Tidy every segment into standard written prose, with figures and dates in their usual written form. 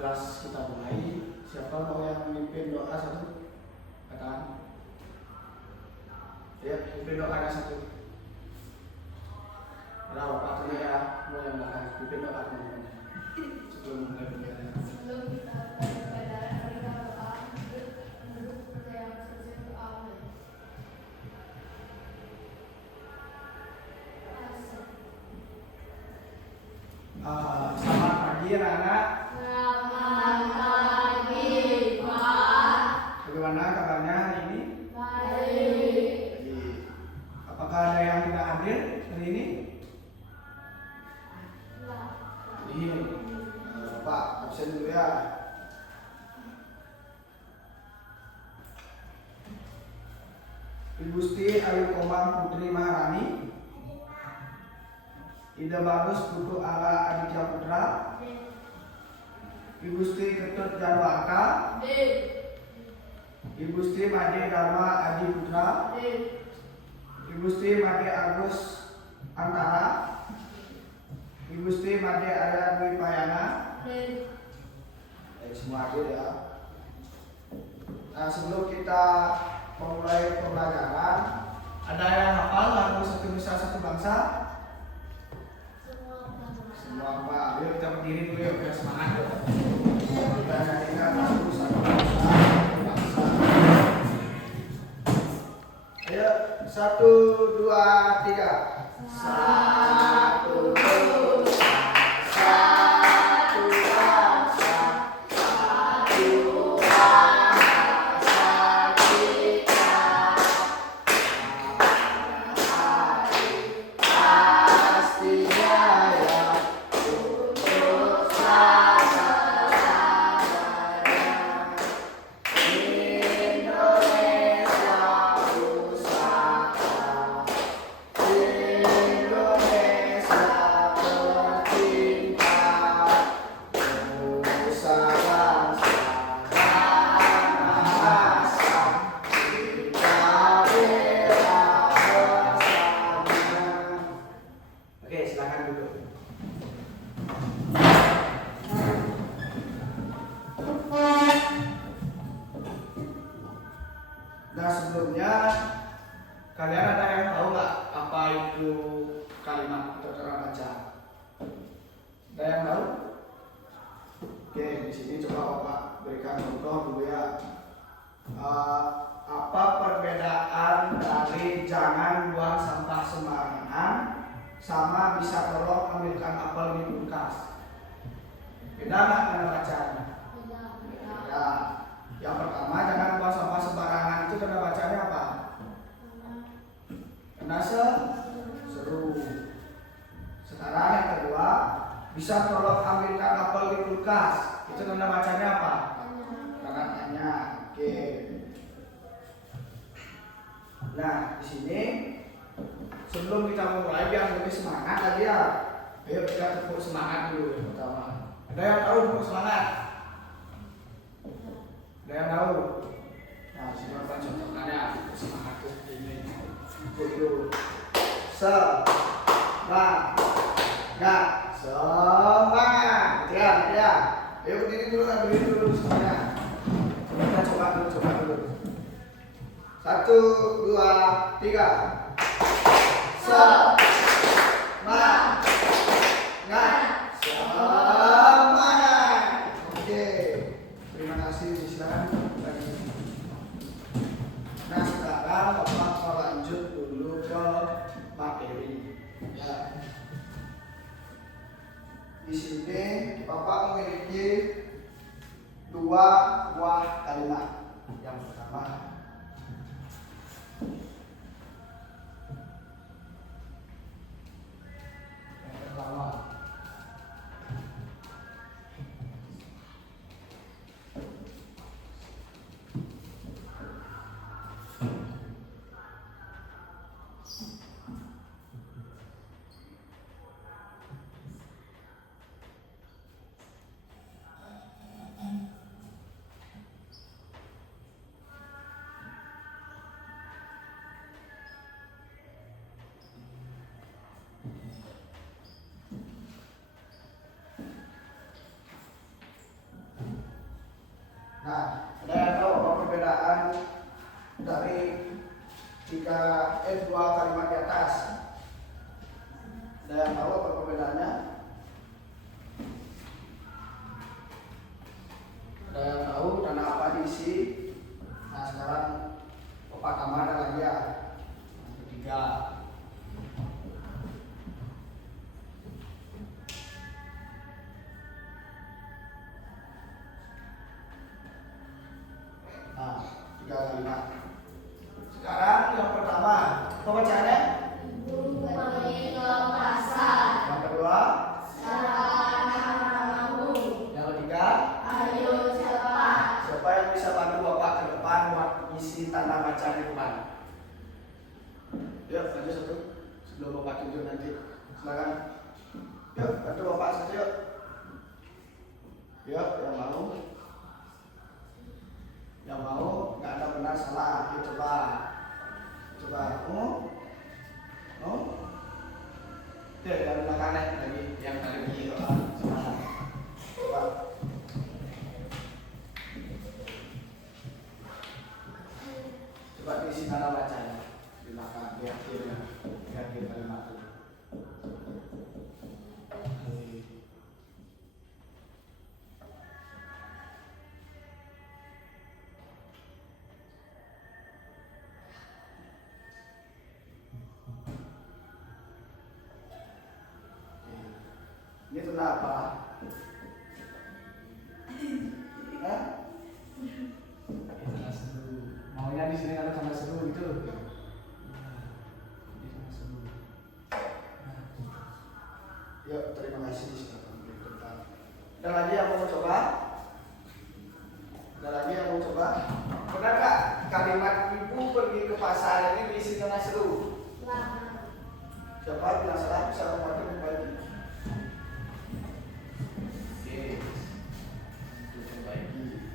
kelas kita mulai. Siapa mau yang memimpin doa satu? Katakan. Ya, pimpin doa ada satu. Nah, Bapak tuh ya, mau yang belakang pimpin doa teman-teman. Sebelum mulai pembelajaran. Sebelum kita mulai pembelajaran, kita doa menurut yang selesai doa. Selamat pagi anak-anak. Selamat pagi, Pak. Bagaimana kabarnya hari ini? Baik. Apakah ada yang tidak hadir hari ini? Ini Pak, absen dulu ya. Ibu Gusti Ayu Komang Putri Maharani, Ida Bagus Putu Ala Aditya Putra, Ibu Gusti Ketut Jarwaka, Ibu Gusti Made Dharma Adi Putra, Ibu Gusti Made Agus Antara, Ibu Gusti Made Arya Dwi Payana. Semua hadir ya. Nah, sebelum kita memulai pembelajaran, ada yang hafal lagu Satu Nusa Satu Bangsa? Semua Pak. Ayo kita berdiri dulu ya, biar semangat ya. Kita nyanyikan lagu Satu Nusa Satu Bangsa. Ayo, 1, 2, 3. Satu Nusa, satu bangsa, satu bahasa kita. Pasti jaya untuk selama-lamanya. Indonesia pusaka, Indonesia tercinta, nusa bangsa dan bahasa kita bela bersama. Oke, silakan duduk. Nah, sebelumnya kalian ada yang tahu nggak apa itu kalimat atau cara baca? Ada yang tahu? Oke, di sini coba Bapak berikan contoh dulu ya. Apa perbedaan dari jangan buang sampah sembarangan sama bisa tolong ambilkan apel di kulkas? Beda nggak cara bacanya? Ya. Yang pertama, jangan buang sampah sembarangan itu cara bacanya apa? Kena seru. Sekarang yang kedua, bisa tolong ambilkan apel di kulkas. Itu tanda bacanya apa? Tanda tanya. Oke. Nah, di sini sebelum kita mulai biar lebih semangat lagi ya. Ayo kita tepuk semangat dulu yang pertama. Ada yang tahu tepuk semangat? Ada yang tahu? Nah, silakan contohkannya tepuk semangat tuh ini. Dulu. Semangat. Semangat. Ya. Ayo berdiri dulu semuanya. Kita coba dulu. 1, 2, 3. Semangat. Oke. Terima kasih. Silakan lagi. Nah, sekarang Bapak mau lanjut dulu ke materi. Ya. Di sini Bapak memiliki 2 buah kalimat. Yang pertama, dua kalimat di atas. Ada yang tahu apa perbedaannya? Ada yang tahu tanah apa diisi? Nah sekarang Bapak Kamar ada lagi ya. Yang ketiga. Nah, 3 kalimat. Sekarang yang pertama, pembacaannya? Ibu pergi ke pasar. Yang kedua, Siapkan namamu. yang ketiga, Ayo cepat. siapa yang bisa bantu Bapak ke depan buat isi tanda baca di depan? Yuk, lanjut satu. Sebelum Bapak tunjuk nanti. Silakan. Yuk, bantu Bapak saja yuk. Yuk, yang mau. Yang mau, nggak ada benar salah. Yuk coba. Coba. Oke, yang belakang lagi. Yang tadi begini coba. Coba. Coba diisi tanda bacanya di belakang di akhirnya, di akhir kalimat itu. Ini tanda apa? Hah? Tanda seru. Maunya di sini ada tanda seru gitu. Yuk, terima kasih. Ada lagi yang mau coba? Ada lagi yang mau coba? Benar nggak kalimat ibu pergi ke pasar ini diisi tanda seru? Siapa yang salah bisa membantu membantu? Oke, untuk membaiki.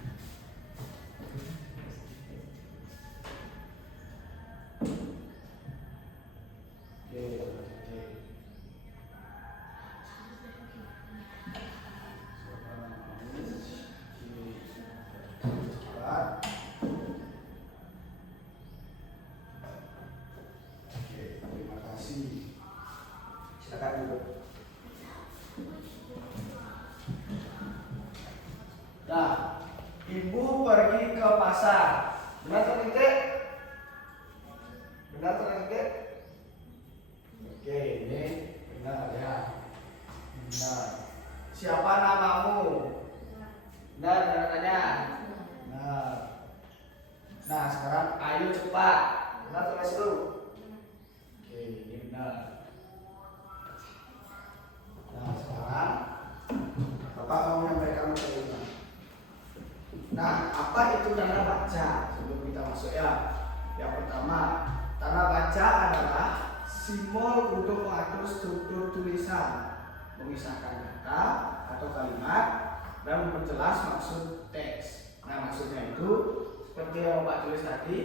Terima kasih. Silakan duduk. Nah, ibu pergi ke pasar. Benar atau tidak? Benar atau tidak? Oke, ini benar ya. Benar. Siapa namamu? Benar, tanya. Benar. Nah, sekarang ayo cepat. Benar atau seru? Oke, ini benar. Nah, sekarang Bapak mau menyampaikan materi ini. Nah, apa itu tanda baca? Sebelum kita masuk ya. Yang pertama, tanda baca adalah simbol untuk mengatur struktur tulisan, memisahkan kata atau kalimat, dan memperjelas maksud teks. Nah, maksudnya itu seperti yang Bapak tulis tadi,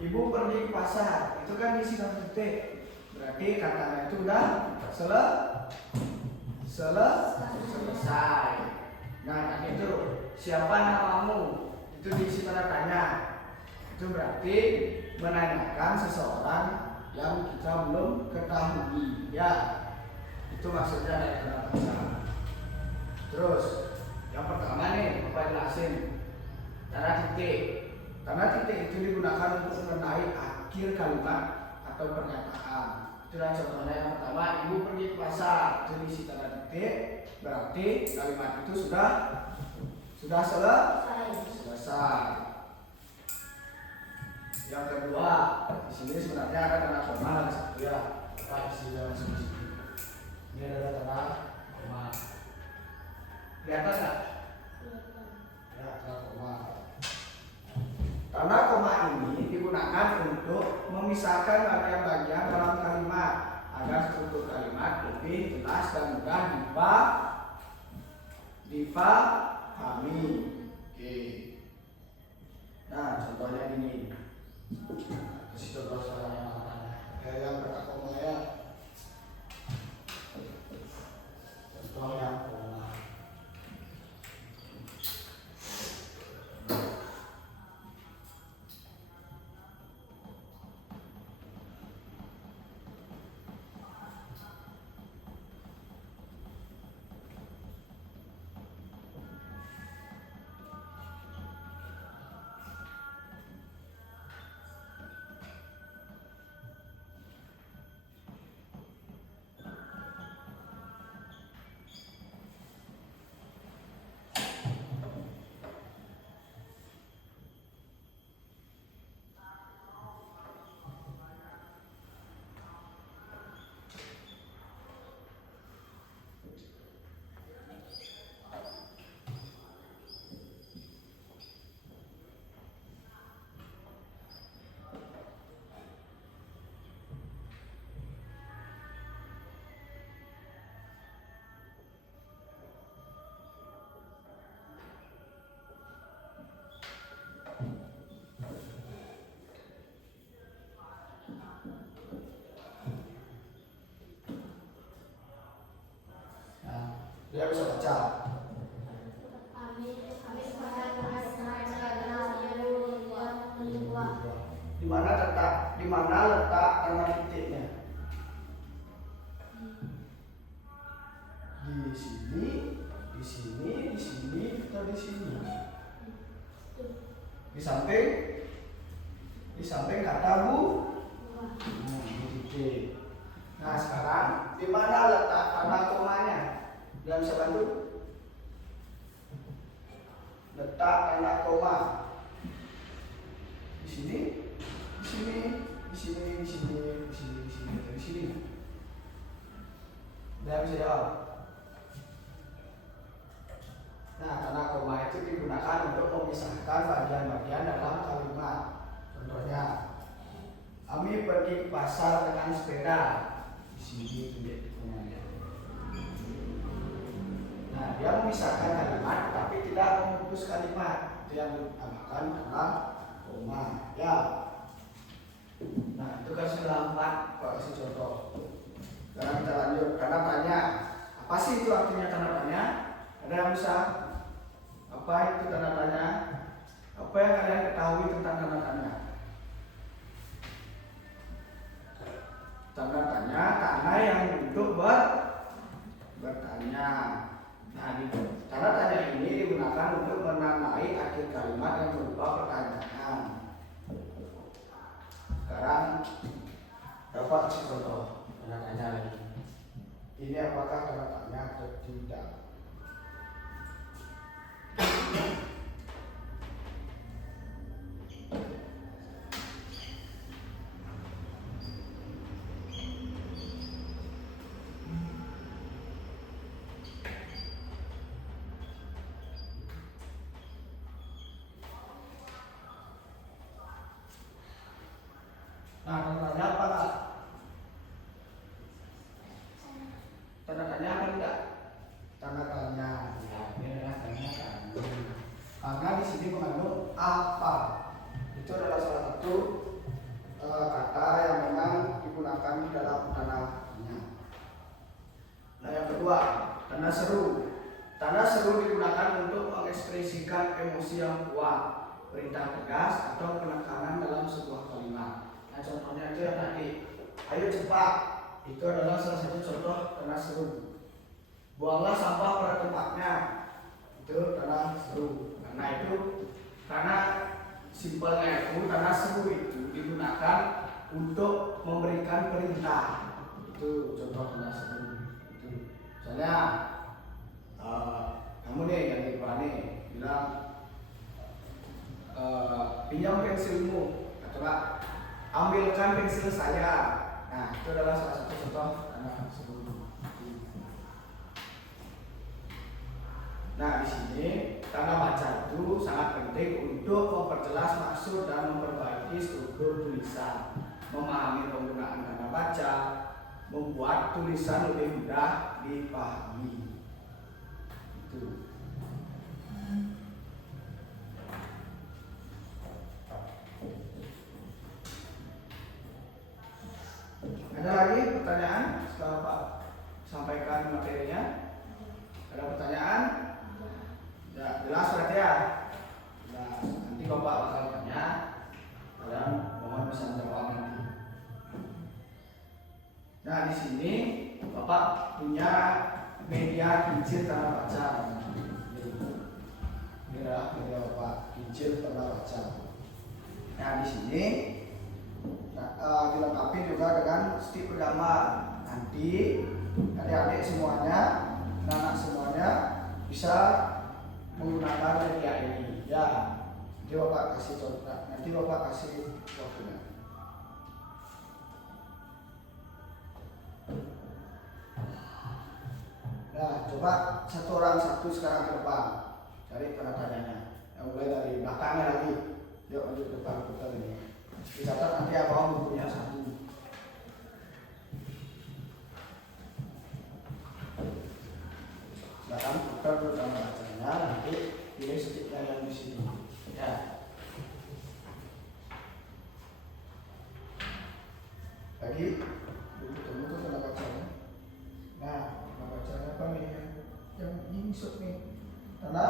ibu pergi ke pasar, itu kan diisi dengan titik. Berarti katanya itu udah selesai. Nah, kan itu siapa namamu? Itu diisi tanda tanya. Itu berarti menanyakan seseorang yang kita belum ketahui. Ya, itu maksudnya dari tanda baca. Terus yang pertama nih, Bapak jelasin tanda titik. Tanda titik itu digunakan untuk menandai akhir kalimat atau pernyataan. Itulah contohnya yang pertama, ibu pergi ke pasar, itu diisi tanda titik, berarti kalimat itu sudah selesai. Yang kedua, di sini sebenarnya ada tanda koma dan satu ya. Apa isi dalam sini? Ini ada tanda koma. Kelihatan nggak? Ya, tanda koma. Tanda koma ini digunakan untuk memisahkan bagian-bagian dalam kalimat agar struktur kalimat lebih jelas dan mudah dipahami. Oke. Nah, contohnya ini. Kasih contoh caranya yang berkata koma ya. Contoh yang koma. Dia bisa baca. Di mana letak tanda titiknya? Di sini, di sini, di sini, atau di sini? Di samping kata bu. Di titik. Nah sekarang di mana letak tanda komanya? Yang bisa bantu? Letak tanda koma. Di sini, di sini, di sini, di sini, di sini, di sini, di sini. Dia bisa jawab. Nah, tanda koma itu digunakan untuk memisahkan bagian-bagian dalam kalimat. Contohnya, kami pergi ke pasar dengan sepeda. Di sini titik komanya. Nah, dia memisahkan kalimat tapi tidak memutus kalimat. Itu yang dinamakan tanda koma. Ya. Nah, itu kan sudah 4. Pak kasih contoh. Sekarang kita lanjut. Tanda tanya. Apa sih itu artinya tanda tanya? Ada yang bisa? Apa itu tanda tanya? Apa yang kalian ketahui tentang tanda tanya? Tanda tanya karena yang untuk bertanya. Nah, tanda tanya ini digunakan untuk menandai akhir kalimat yang berupa pertanyaan. Sekarang dapat kasih contoh tanda tanya lagi. Ini apakah tanda tanya atau tidak? Nah, tanda tanya apa enggak? Tanda tanya apa enggak? Tanda tanya. Ya, ini adalah tanda tanya. Karena di sini mengandung apa. Itu adalah salah satu kata yang memang digunakan di dalam tanda tanya. Nah, yang kedua, tanda seru. Tanda seru digunakan untuk mengekspresikan emosi yang kuat, perintah tegas atau penekanan dalam sebuah kalimat. Nah, contohnya itu yang tadi, ayo cepat. Itu adalah salah satu contoh tanda seru. Buanglah sampah pada tempatnya. Itu tanda seru. Karena simpelnya itu tanda seru itu digunakan untuk memberikan perintah. Itu contoh tanda seru. Itu. Misalnya kamu nih yang di depan nih bilang pinjam pensilmu atau ambilkan pensil saya. Nah, itu adalah salah satu contoh tanda seru. Nah, di sini tanda baca itu sangat penting untuk memperjelas maksud dan memperbaiki struktur tulisan, memahami penggunaan tanda baca, membuat tulisan lebih mudah dipahami. Itu. Ada lagi pertanyaan setelah Pak sampaikan materinya? Ada pertanyaan? Ya, jelas berarti ya? Nah, nanti Bapak bakal tanya, kalian mohon bisa menjawab nanti. Nah, di sini Bapak punya media kincir tanda baca. Ini adalah media Bapak kincir tanda baca. Nah, di sini dilengkapi juga dengan stik bergambar. Nanti adik-adik semuanya, anak-anak semuanya bisa menggunakan media ini. Ya, nanti Bapak kasih contoh. Nanti Bapak kasih waktunya. Nah, coba satu orang satu sekarang ke depan, cari tanda tanyanya. Yang mulai dari belakangnya lagi. Yuk lanjut ke depan putar ini. Dicatat nanti abang bukunya satu. Silakan putar tanda bacanya, nanti pilih stiknya yang di sini. Ya. Lagi ketemu tuh tanda bacanya. Nah, tanda bacanya apa nih? Yang Isut nih. Tanda?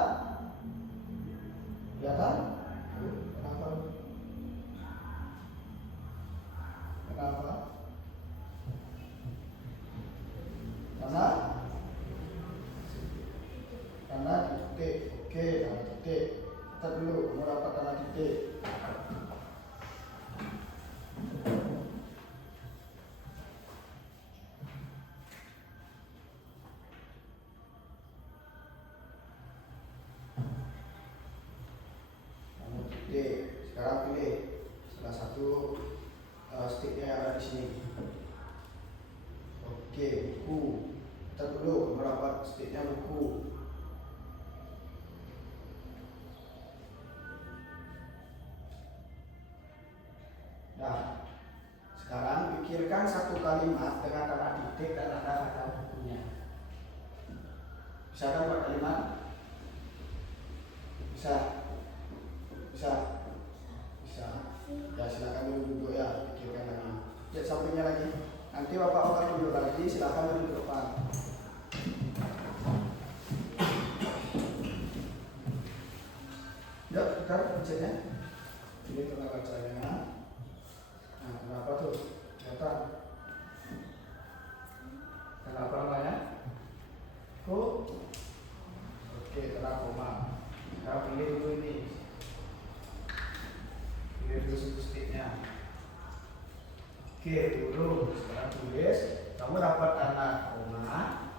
Kelihatan? Kenapa? Kenapa? Tanda? Tanda titik. Oke, tanda titik. Kita dulu mau dapat tanda titik. Tanda titik. Sekarang pilih salah satu sticknya yang ada di sini. Oke, buku. Kita dulu mau dapat sticknya buku. Nah, sekarang pikirkan satu kalimat dengan tanda titik dan ada kata bukunya. Bisa kan buat kalimat? Bisa? Bisa? Bisa. Ya silakan duduk ya, pikirkan lagi. Cek sampingnya lagi. Nanti bapak duduk lagi, silakan duduk ke depan. Yuk, kita ceknya. Ini tanda bacanya. Nah, kenapa tuh? Kelihatan? Kenapa namanya? Oke, tanda koma. Sekarang pilih dulu ini. Pilih dulu satu sticknya. Oke, dulu. Sekarang tulis. Kamu dapat tanda koma.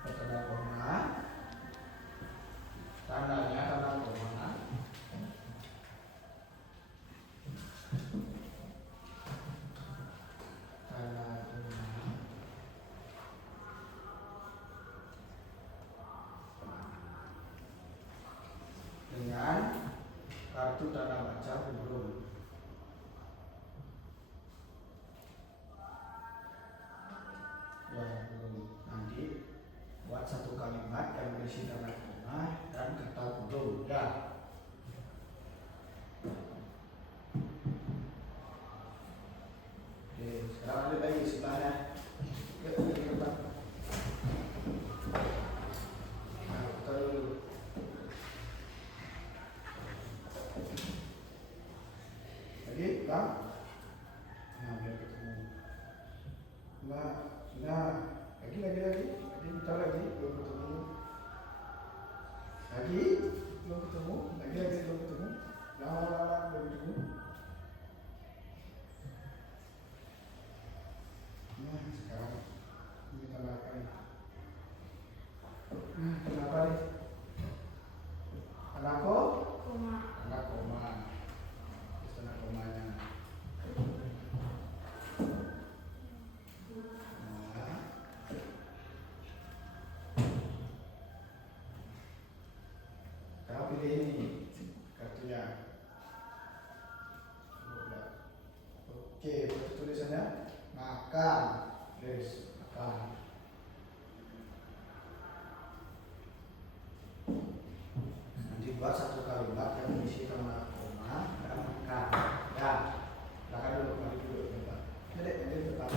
Dapat tanda koma. Tandanya tanda koma. Dengan kartu tanda baca burung. Ya, burung. Nanti buat satu kalimat yang berisi tanda koma dan kata burung. Ya. Oke, sekarang lanjut lagi sebelahnya. Yuk, ke depan. Nah, kita dulu. Lagi, ulang. Nah, biar ketemu. Nah, lagi. Bentar lagi, belum ketemu. Lagi, belum ketemu. Lagi, belum ketemu. Nah, belum ketemu. Nah, sekarang ini tanda apa nih? Kenapa nih? Tanda Koma. tanda koma. Tanda komanya. Nah, sekarang pilih ini kartunya. Oke, tulisannya makan. Yes, makan. Nanti buat satu kalimat yang berisi tanda koma dan makan. Ya, silakan dulu mari duduk di depan. Dedek, di depan.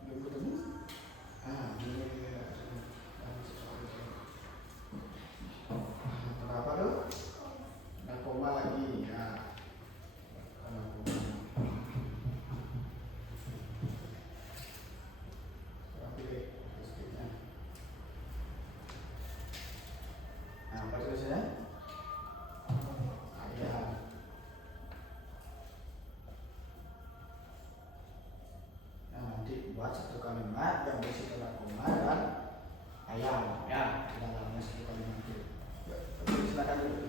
Belum ketemu? Ini. Kenapa tuh? Ada koma lagi. Ya. Ada koma. Sekarang pilih sticknya. Nah, apa tulisannya? Ayam. Nah, nanti buat satu kalimat yang berisi tanda koma dan ayam. Ya, di dalamnya satu kalimat itu. Silakan dulu.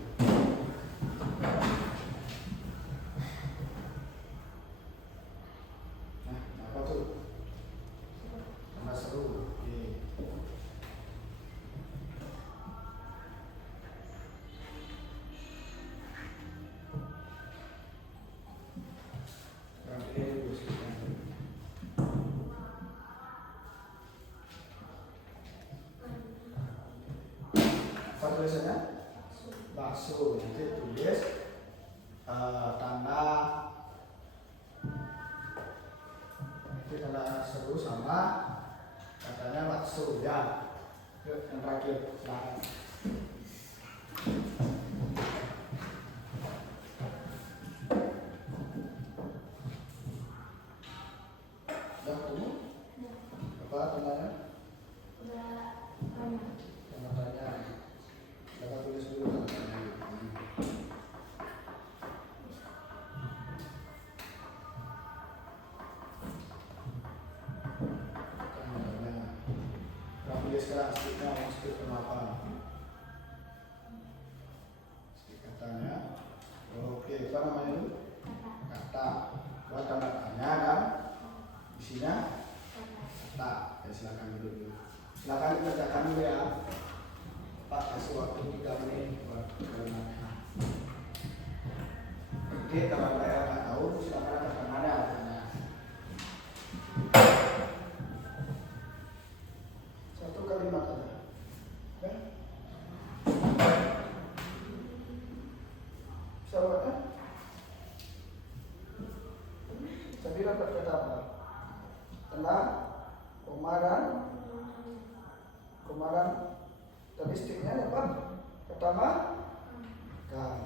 Nah, apa tuh? Tanda seru. Oke. Sekarang pilih dulu sticknya. Apa tulisannya? Bakso. Nanti tulis tanda itu tanda seru sama katanya bakso ya. Yuk yang terakhir silakan. Udah ketemu? Apa tandanya? Tanda tanya. Dapat tulis dulu tanda tanya. Sekarang sticknya mau stick kenapa? Stick katanya. Oke, apa namanya itu? Kata. Buat tanda tanya dan isinya kata. Ya, silakan dulu. Silakan dikerjakan dulu ya. Pak kasih waktu 3 menit buat bermain. Oke, kalau saya nggak tahu, silakan katakan ada. Satu kalimat aja. Oke? Bisa buatnya? Tadi dapat kata apa? Tenang, komaran. Tadi sticknya dapat pertama kan.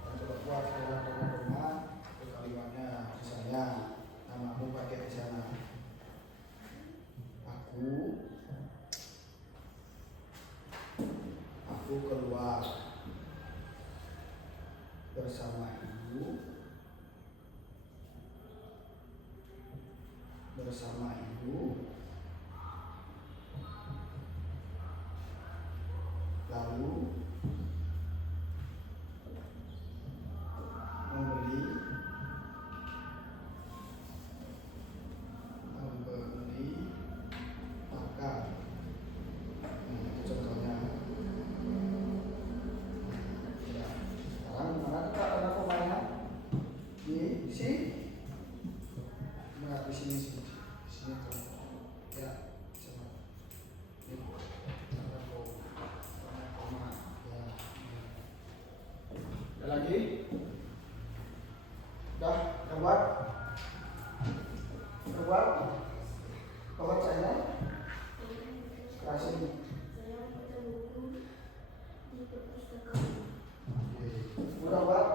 Dan coba buat sekarang dengan rumah itu kalimatnya misalnya namamu pakai di sana. Aku keluar bersama ibu lalu membeli makan. Itu contohnya. Ya. Sekarang mana kita ada pemainan di sini? Nah, di sini tuh. Ya, coba. Ini ada koma. Ya. Ada lagi? Udah, keluar saya. Kasih. Udah, Pak.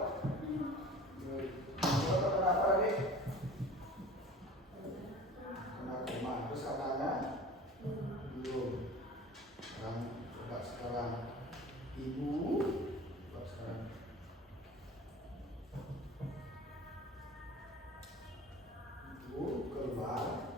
Coba kenapa lagi? Koma. Terus katanya belum. Sekarang ibu. Coba sekarang. Ibu keluar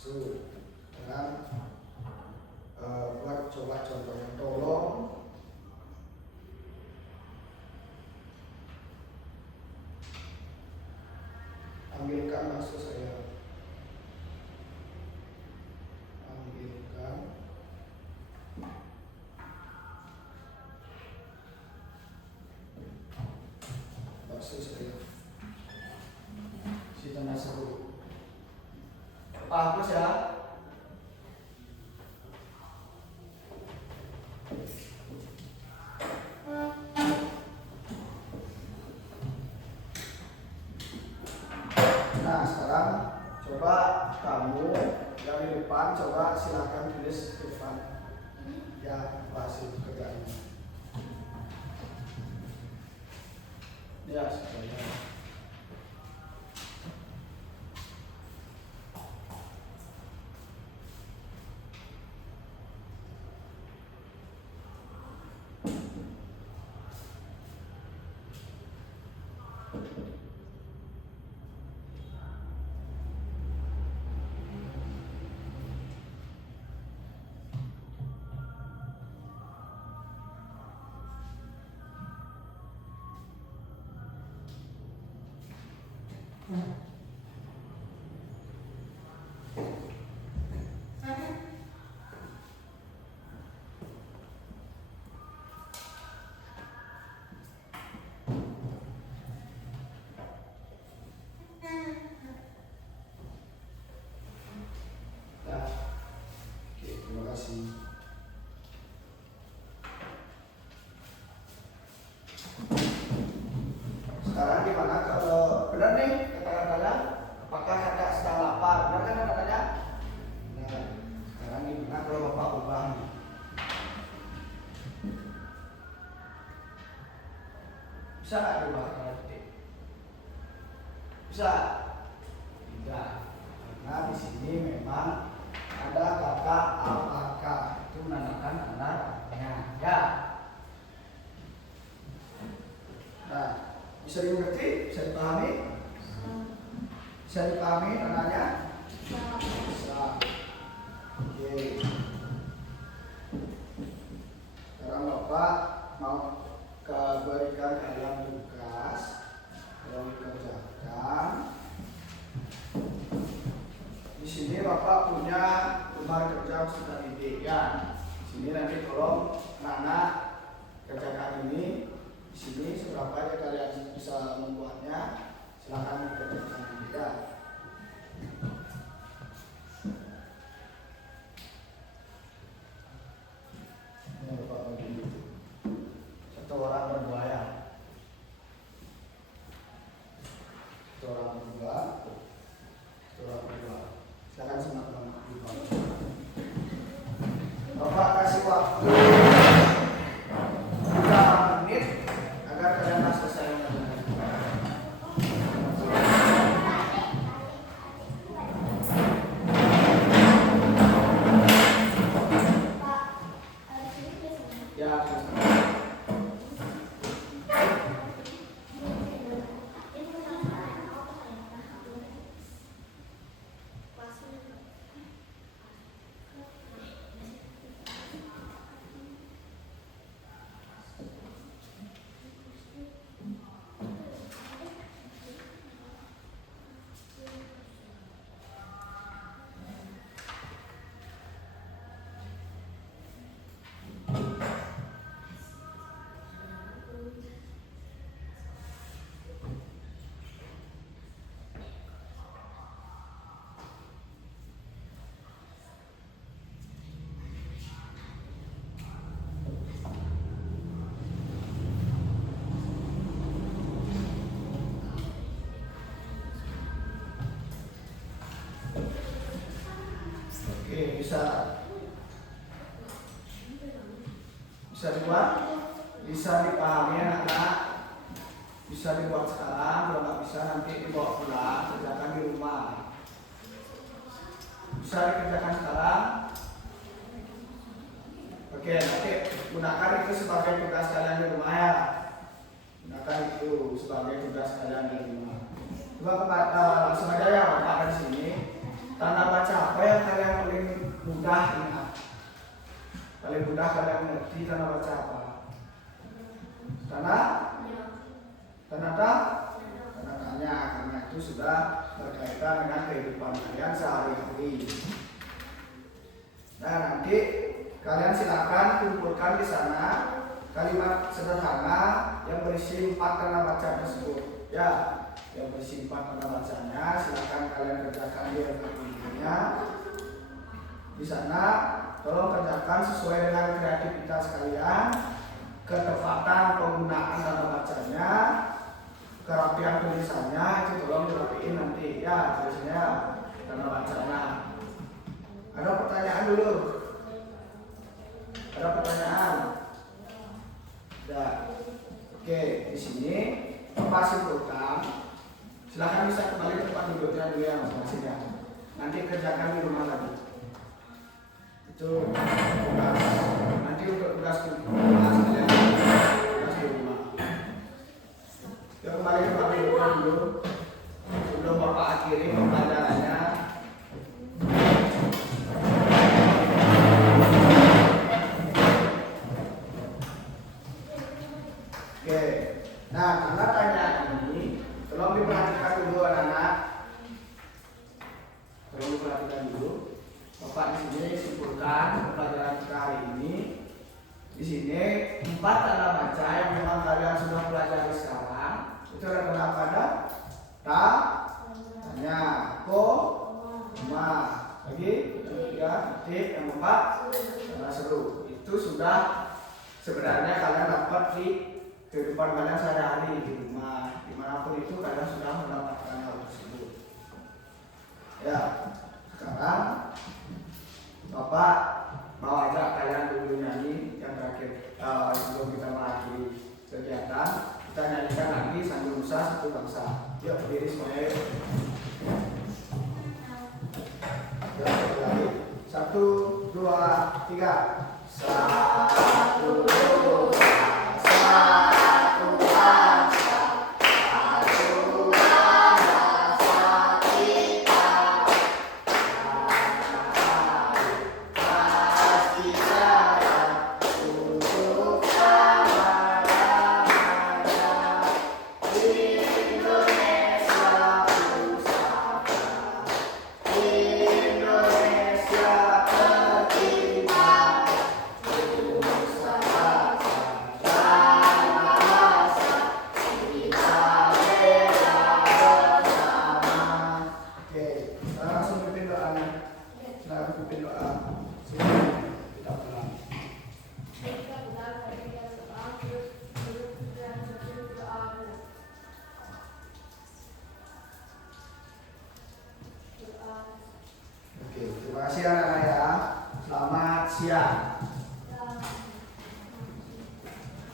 Sekarang buat coba contohnya, tolong ambilkan bakso saya. Ambilkan bakso saya. Si tanda seru. Hapus ya. Nah sekarang coba kamu yang di depan coba silakan tulis depan ya hasil pekerjaannya. Ya sebenarnya. Oke, terima kasih. Sekarang gimana kalau benar nih kata-katanya? Apakah ada sedang lapar? Benar kan kata-katanya? Nah, sekarang gimana kalau Bapak ubah nih? Bisa nggak diubah kalau titik? Bisa? Tidak. Karena di sini memang ada kata apakah, itu menandakan tanda tanya. Ya. Nah, bisa dimengerti? Bisa dipahami? Bisa dipahami tandanya? Bisa. Oke. Sekarang Bapak mau berikan kalian tugas yang dikerjakan. Di sini Bapak punya rumah kerja sudah ide ya. Di sini nanti tolong anak-anak kerjakan ini. Di sini seberapa aja kalian bisa membuatnya, silakan dikerjakan dulu ya. Ini Bapak bagi satu orang berdua ya. Satu orang berdua. Satu orang berdua. Silakan semak-semak di bawah. Bapak kasih waktu 3 menit agar kalian selesai mengerjakan. Ya, oke, bisa dibuat, bisa dipahami anak-anak, bisa dibuat sekarang, kalau nggak bisa nanti dibawa pulang, kerjakan di rumah. Bisa dikerjakan sekarang. Oke, nanti gunakan itu sebagai tugas kalian di rumah ya. Gunakan itu sebagai tugas kalian di rumah. Coba langsung aja ya, Bapak di sini. Tanda baca apa yang mudah ingat. Paling mudah kalian mengerti tanda baca apa? Tanda? Tanda tanya, karena itu sudah berkaitan dengan kehidupan kalian sehari-hari. Nah, nanti kalian silakan kumpulkan di sana kalimat sederhana yang berisi 4 tanda baca tersebut. Ya, yang berisi 4 tanda bacanya silakan kalian kerjakan di rekening-nya. Di sana tolong kerjakan sesuai dengan kreativitas kalian, ketepatan penggunaan tanda bacanya, kerapian tulisannya itu tolong dirapiin nanti ya tulisannya tanda bacanya. Ada pertanyaan dulu? Ada pertanyaan? Ya. Oke, di sini Bapak simpulkan. Silahkan bisa kembali ke tempat duduknya dulu ya masing-masing ya. Nanti kerjakan di rumah lagi. Itu tugas. Nanti untuk tugas kalian tugas di rumah. Ya kembali ke tempat duduknya dulu. Sebelum Bapak akhiri pembelajarannya. Oke. Nah, tanda tanya ini tolong diperhatikan dulu anak-anak. Tolong diperhatikan dulu. Bapak di sini simpulkan pelajaran kita hari ini. Di sini 4 tanda baca yang memang kalian sudah pelajari sekarang. Itu ada tanda apa ada? Tanya, koma, lagi, yang 3, titik, yang 4, tanda seru. Itu sudah sebenarnya kalian dapat di kehidupan kalian sehari-hari di rumah, dimanapun itu kalian sudah mendapatkan hal tersebut. Ya, sekarang Bapak mau ajak kalian dulu nyanyi yang terakhir sebelum kita mengakhiri kegiatan. Kita nyanyikan lagi Sanggu Nusa Satu Bangsa. Yuk berdiri semuanya. Yuk. Lagi. 1, 2, 3. Satu Nusa, satu bangsa, satu bahasa kita. Pasti jaya untuk selama-lamanya. Indonesia pusaka, Indonesia tercinta, Nusa bangsa dan bahasa kita bela bersama. Oke, kita langsung pimpin doanya. Kita pimpin doa. Sini kita pulang. Kita benar dari yang doa terus dan doa. Oke, terima kasih anak-anak ya. Selamat siang.